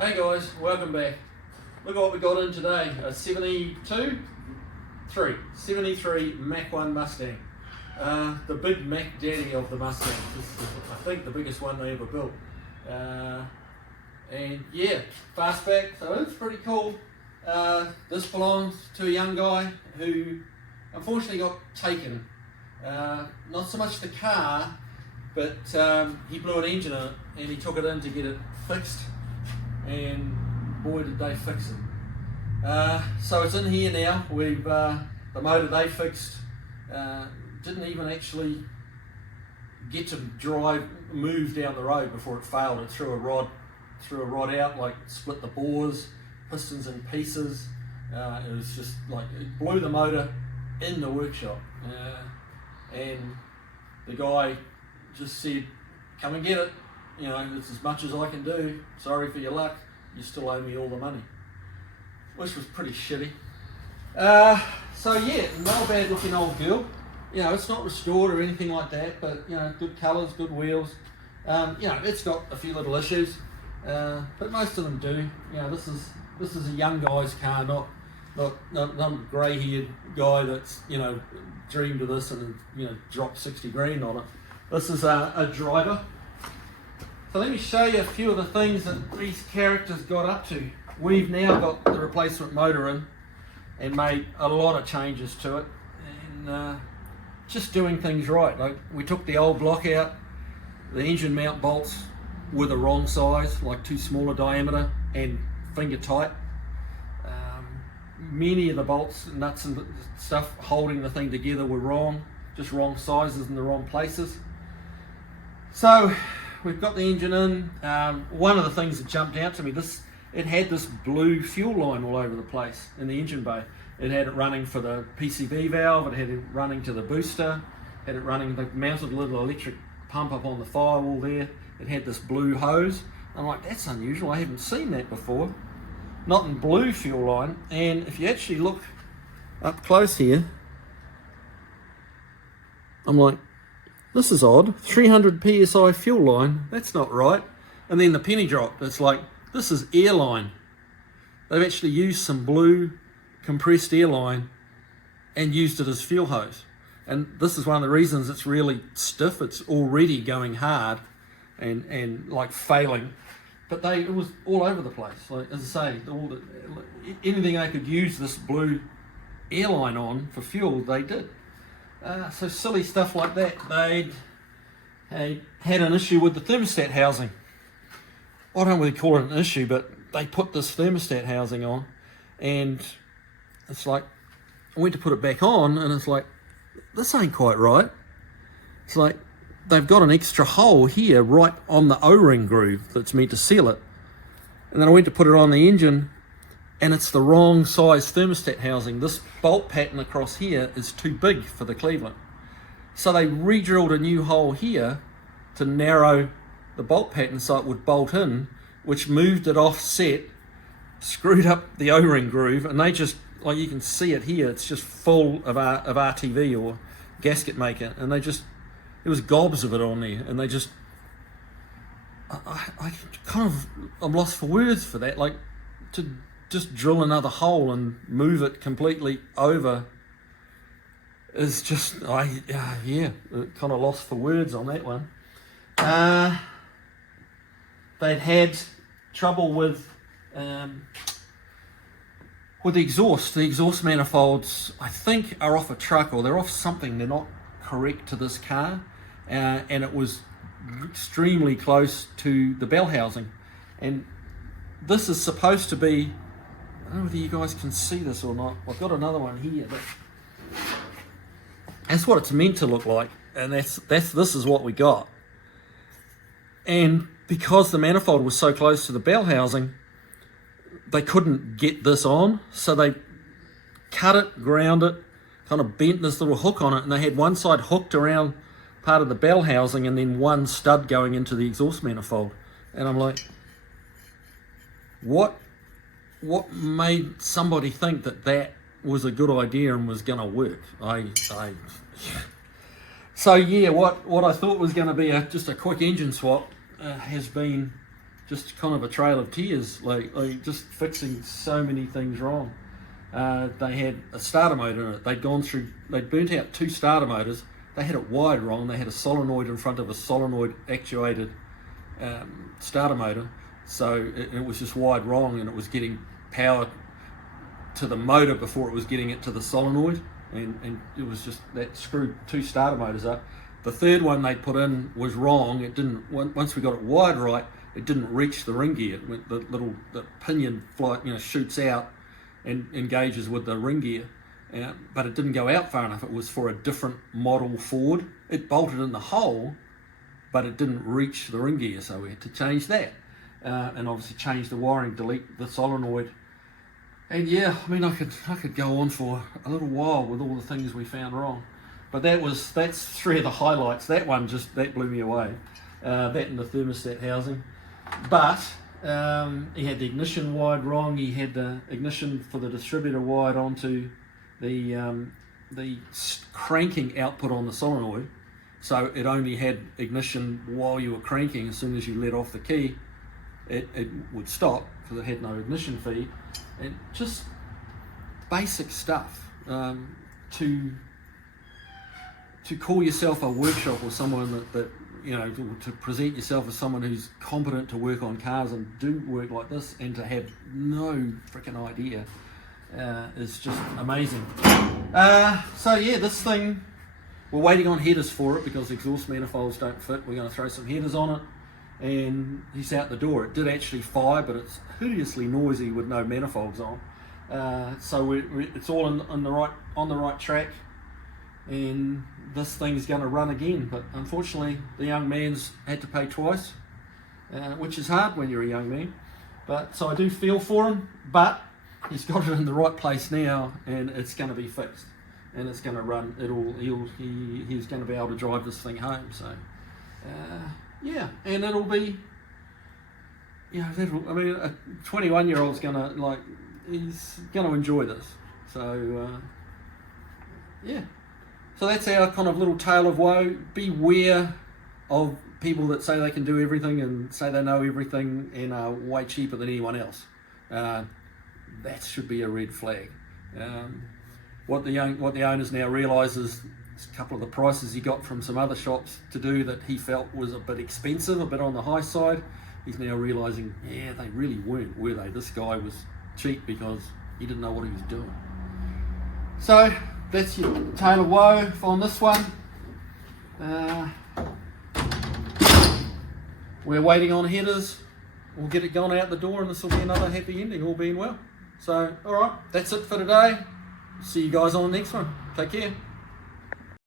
Hey guys, welcome back. Look at what we got in today. A 73 Mach 1 Mustang. The big Mac daddy of the Mustangs. This is, I think, the biggest one they ever built. And yeah, fastback, so it's pretty cool. This belongs to a young guy who unfortunately got taken. Not so much the car, but he blew an engine in it and he took it in to get it fixed. And boy did they fix it. So it's in here now. We've the motor they fixed didn't even actually get to move down the road before it failed. It threw a rod out, like split the bores, pistons in pieces. It was just like, it blew the motor in the workshop. And the guy just said, come and get it. You know, it's as much as I can do. Sorry for your luck. You still owe me all the money. Which was pretty shitty. So yeah, not a bad looking old girl. You know, it's not restored or anything like that, but you know, good colours, good wheels. You know, it's got a few little issues, but most of them do. You know, this is a young guy's car, not a grey-haired guy that's, you know, dreamed of this and, you know, dropped 60 grand on it. This is a driver. So let me show you a few of the things that these characters got up to. We've now got the replacement motor in and made a lot of changes to it, and just doing things right. Like, we took the old block out. The engine mount bolts were the wrong size, like too small a diameter and finger tight. Many of the bolts, nuts and stuff holding the thing together were wrong, just wrong sizes in the wrong places. So we've got the engine in. One of the things that jumped out to me, it had this blue fuel line all over the place in the engine bay. It had it running for the PCV valve, it had it running to the booster, had it running, they mounted a little electric pump up on the firewall there. It had this blue hose. I'm like, that's unusual, I haven't seen that before. Not in blue fuel line. And if you actually look up close here, I'm like, this is odd, 300 PSI fuel line, that's not right. And then the penny drop, it's like, this is airline. They've actually used some blue compressed airline and used it as fuel hose. And this is one of the reasons it's really stiff. It's already going hard and like failing. But it was all over the place. Like, as I say, anything they could use this blue airline on for fuel, they did. So silly stuff like that. They had an issue with the thermostat housing. I don't really call it an issue, but they put this thermostat housing on, and it's like, I went to put it back on, and it's like, this ain't quite right. It's like, they've got an extra hole here right on the O-ring groove that's meant to seal it. And then I went to put it on the engine, and it's the wrong size thermostat housing. This bolt pattern across here is too big for the Cleveland. So they re-drilled a new hole here to narrow the bolt pattern so it would bolt in, which moved it offset, screwed up the O-ring groove, and they just, like you can see it here, it's just full of RTV or gasket maker, and they just, there was gobs of it on there, and they just, I'm lost for words for that. Like, to just drill another hole and move it completely over is just, yeah, kind of lost for words on that one. They'd had trouble with the exhaust. The exhaust manifolds, I think, are off a truck, or they're off something. They're not correct to this car, and it was extremely close to the bell housing. And this is supposed to be, I don't know whether you guys can see this or not. I've got another one here, but that's what it's meant to look like, and this is what we got. And because the manifold was so close to the bell housing, they couldn't get this on, so they cut it, ground it, kind of bent this little hook on it, and they had one side hooked around part of the bell housing and then one stud going into the exhaust manifold. And I'm like, what made somebody think that was a good idea and was going to work? So yeah, what I thought was going to be just a quick engine swap has been just kind of a trail of tears, like just fixing so many things wrong. They had a starter motor in it. They'd burnt out 2 starter motors. They had it wired wrong. They had a solenoid in front of a solenoid actuated starter motor, so it was just wired wrong, and it was getting power to the motor before it was getting it to the solenoid, and it was just that screwed 2 starter motors up. The third one they put in was wrong. It didn't. Once we got it wired right, it didn't reach the ring gear. The pinion flight, shoots out and engages with the ring gear. But it didn't go out far enough. It was for a different model Ford. It bolted in the hole, but it didn't reach the ring gear, so we had to change that. And obviously change the wiring, delete the solenoid. And yeah, I mean, I could go on for a little while with all the things we found wrong. But that's 3 of the highlights. That one that blew me away. That and the thermostat housing. But he had the ignition wired wrong. He had the ignition for the distributor wired onto the cranking output on the solenoid, so it only had ignition while you were cranking. As soon as you let off the key, it would stop because it had no ignition feed. And just basic stuff. To call yourself a workshop or someone that to present yourself as someone who's competent to work on cars and do work like this, and to have no freaking idea is just amazing. So yeah, this thing, we're waiting on headers for it because exhaust manifolds don't fit. We're going to throw some headers on it, and he's out the door. It did actually fire, but it's hideously noisy with no manifolds on. So it's all on the right track, and this thing's going to run again. But unfortunately, the young man's had to pay twice, which is hard when you're a young man. But so I do feel for him, but he's got it in the right place now, and it's going to be fixed, and it's going to run. He's going to be able to drive this thing home. So yeah, and it'll be, a 21-year-old's he's going to enjoy this. So yeah, so that's our kind of little tale of woe. Beware of people that say they can do everything and say they know everything and are way cheaper than anyone else. That should be a red flag. What the owners now realise is a couple of the prices he got from some other shops to do that he felt was a bit expensive, a bit on the high side. He's now realising, yeah, they really weren't, were they? This guy was cheap because he didn't know what he was doing. So that's your tale of woe on this one. We're waiting on headers. We'll get it gone out the door, and this will be another happy ending, all being well. So, alright, that's it for today. See you guys on the next one. Take care.